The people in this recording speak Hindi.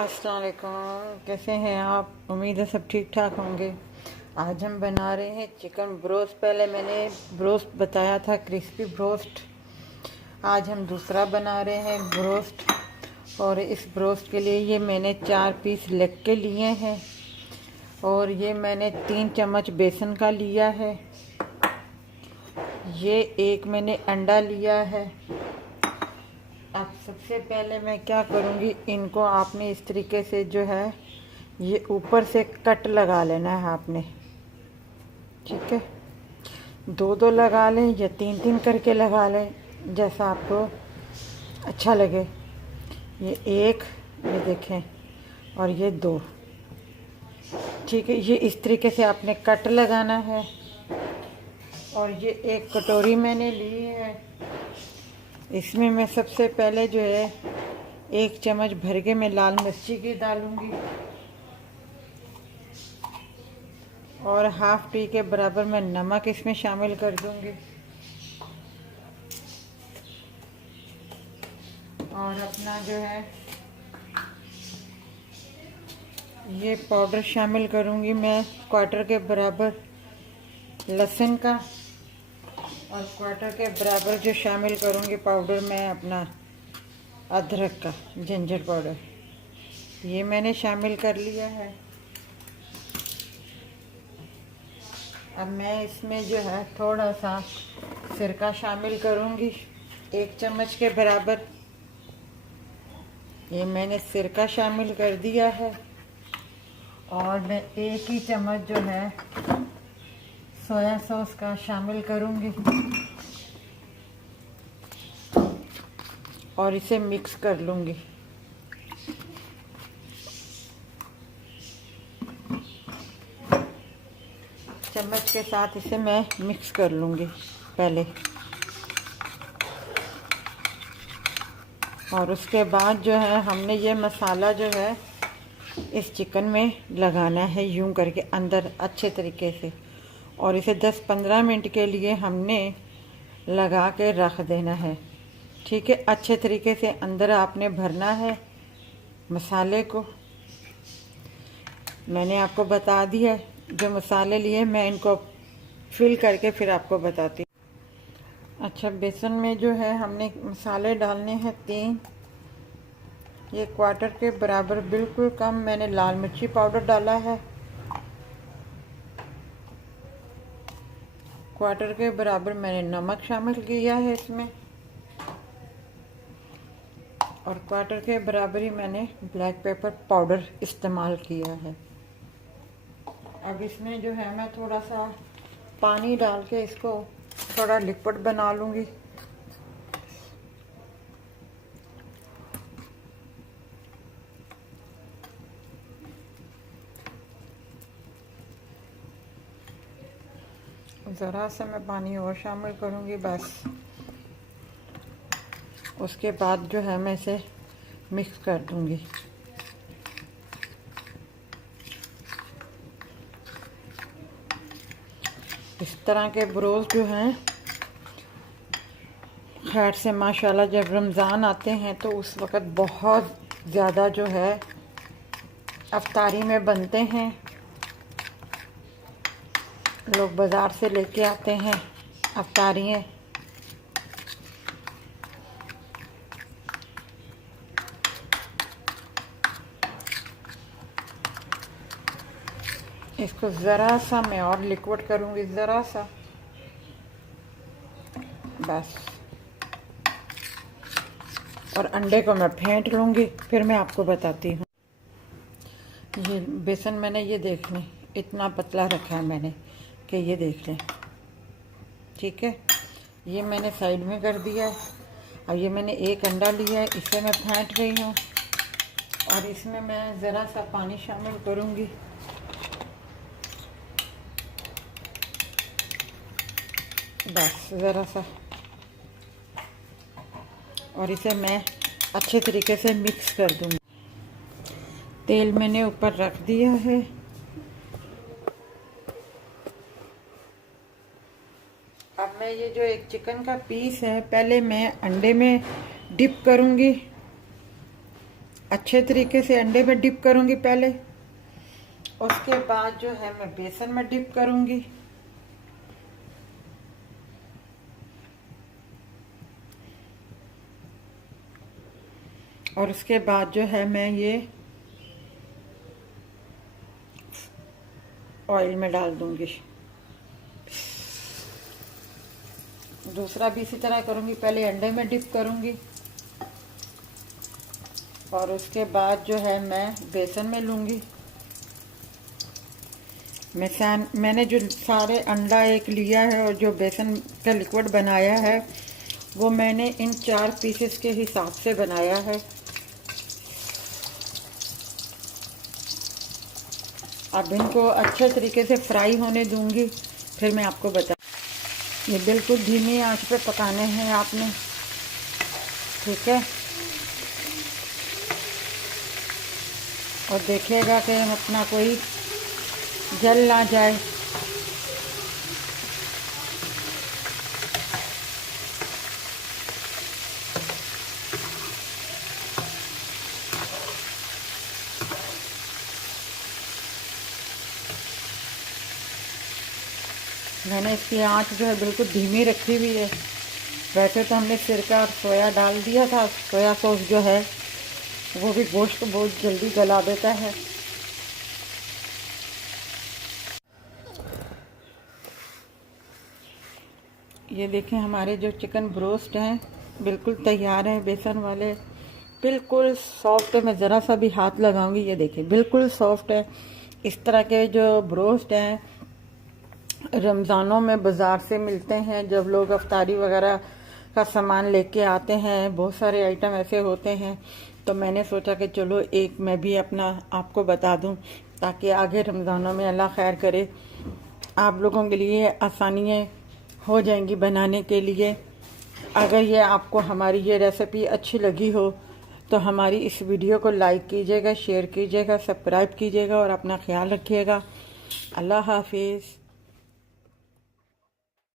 अस्सलाम वालेकुम, कैसे हैं आप? उम्मीद है सब ठीक ठाक होंगे। आज हम बना रहे हैं चिकन ब्रोस्ट। पहले मैंने ब्रोस्ट बताया था, क्रिस्पी ब्रोस्ट। आज हम दूसरा बना रहे हैं ब्रोस्ट। और इस ब्रोस्ट के लिए ये मैंने 4 पीस लेग के लिए हैं और ये मैंने 3 चम्मच बेसन का लिया है। ये एक मैंने अंडा लिया है। अब सबसे पहले मैं क्या करूँगी, इनको आपने इस तरीके से जो है ये ऊपर से कट लगा लेना है आपने। ठीक है, 2-2 लगा लें या 3-3 करके लगा लें, जैसा आपको अच्छा लगे। ये एक, ये देखें, और ये 2। ठीक है, ये इस तरीके से आपने कट लगाना है। और ये एक कटोरी मैंने ली है। इसमें मैं सबसे पहले जो है 1 चम्मच भर के मैं लाल मिर्ची की डालूंगी और हाफ टी के बराबर मैं नमक इसमें शामिल कर दूंगी। और अपना जो है ये पाउडर शामिल करूंगी मैं, 1/4 के बराबर लहसुन का, और 1/4 के बराबर जो शामिल करूंगी पाउडर मैं अपना अदरक का, जिंजर पाउडर। ये मैंने शामिल कर लिया है। अब मैं इसमें जो है थोड़ा सा सिरका शामिल करूंगी, 1 चम्मच के बराबर। ये मैंने सिरका शामिल कर दिया है। और मैं 1 ही चम्मच जो है सोया सॉस का शामिल करूंगी और इसे मिक्स कर लूंगी। चम्मच के साथ इसे मैं मिक्स कर लूंगी पहले, और उसके बाद जो है हमने ये मसाला जो है इस चिकन में लगाना है, यूं करके अंदर अच्छे तरीके से। और इसे 10-15 मिनट के लिए हमने लगा के रख देना है। ठीक है, अच्छे तरीके से अंदर आपने भरना है मसाले को। मैंने आपको बता दिया जो मसाले लिए, मैं इनको फिल करके फिर आपको बताती हूँ। अच्छा, बेसन में जो है हमने मसाले डालने हैं 3। ये 1/4 के बराबर बिल्कुल कम मैंने लाल मिर्ची पाउडर डाला है, 1/4 के बराबर मैंने नमक शामिल किया है इसमें, और 1/4 के बराबर ही मैंने ब्लैक पेपर पाउडर इस्तेमाल किया है। अब इसमें जो है मैं थोड़ा सा पानी डाल के इसको थोड़ा लिक्विड बना लूँगी। ज़रा सा मैं पानी और शामिल करूँगी बस। उसके बाद जो है मैं इसे मिक्स कर दूँगी। इस तरह के ब्रोस्ट जो हैं खैर से माशाल्लाह जब रमज़ान आते हैं तो उस वक़्त बहुत ज़्यादा जो है अफ्तारी में बनते हैं। लोग बाज़ार से लेके आते हैं अफ्तारियाँ। इसको ज़रा सा मैं और लिक्विड करूँगी, ज़रा सा बस। और अंडे को मैं फेंट लूँगी, फिर मैं आपको बताती हूँ। ये बेसन मैंने ये देख लें इतना पतला रखा है मैंने कि ये देख लें। ठीक है, ये मैंने साइड में कर दिया है। अब ये मैंने 1 अंडा लिया है, इसे मैं फेंट रही हूँ और इसमें मैं ज़रा सा पानी शामिल करूँगी। बस ज़रा सा, और इसे मैं अच्छे तरीके से मिक्स कर दूँगी। तेल मैंने ऊपर रख दिया है। अब मैं ये जो एक चिकन का पीस है पहले मैं अंडे में डिप करूँगी। अच्छे तरीके से अंडे में डिप करूँगी पहले, उसके बाद जो है मैं बेसन में डिप करूँगी। और उसके बाद जो है मैं ये ऑयल में डाल दूँगी। दूसरा भी इसी तरह करूँगी, पहले अंडे में डिप करूँगी और उसके बाद जो है मैं बेसन में लूँगी। मैंने जो सारे अंडा एक लिया है और जो बेसन का लिक्विड बनाया है वो मैंने इन 4 पीसेस के हिसाब से बनाया है। अब इनको अच्छे तरीके से फ्राई होने दूंगी, फिर मैं आपको बता। ये बिल्कुल धीमी आंच पे पकाने हैं आपने, ठीक है। और देखिएगा कि अपना कोई जल ना जाए। मैंने इसकी आंच जो है बिल्कुल धीमी रखी हुई है। वैसे तो हमने सिरका और सोया डाल दिया था, सोया सॉस जो है वो भी गोश्त को बहुत जल्दी गला देता है। ये देखें हमारे जो चिकन ब्रोस्ट हैं बिल्कुल तैयार है, बेसन वाले बिल्कुल सॉफ्ट है। मैं ज़रा सा भी हाथ लगाऊंगी, ये देखिए बिल्कुल सॉफ्ट है। इस तरह के जो ब्रोस्ट हैं रमज़ानों में बाज़ार से मिलते हैं, जब लोग अफ्तारी वगैरह का सामान लेके आते हैं, बहुत सारे आइटम ऐसे होते हैं। तो मैंने सोचा कि चलो एक मैं भी अपना आपको बता दूं, ताकि आगे रमज़ानों में अल्लाह खैर करे आप लोगों के लिए आसानियाँ हो जाएंगी बनाने के लिए। अगर ये आपको हमारी ये रेसिपी अच्छी लगी हो तो हमारी इस वीडियो को लाइक कीजिएगा, शेयर कीजिएगा, सब्सक्राइब कीजिएगा और अपना ख्याल रखिएगा। अल्लाह हाफिज़।